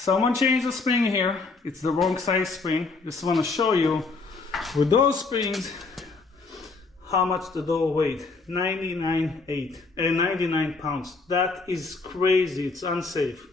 Someone changed the spring here. It's the wrong size spring. Just want to show you with those springs how much the door weighed. 99 pounds. That is crazy. It's unsafe.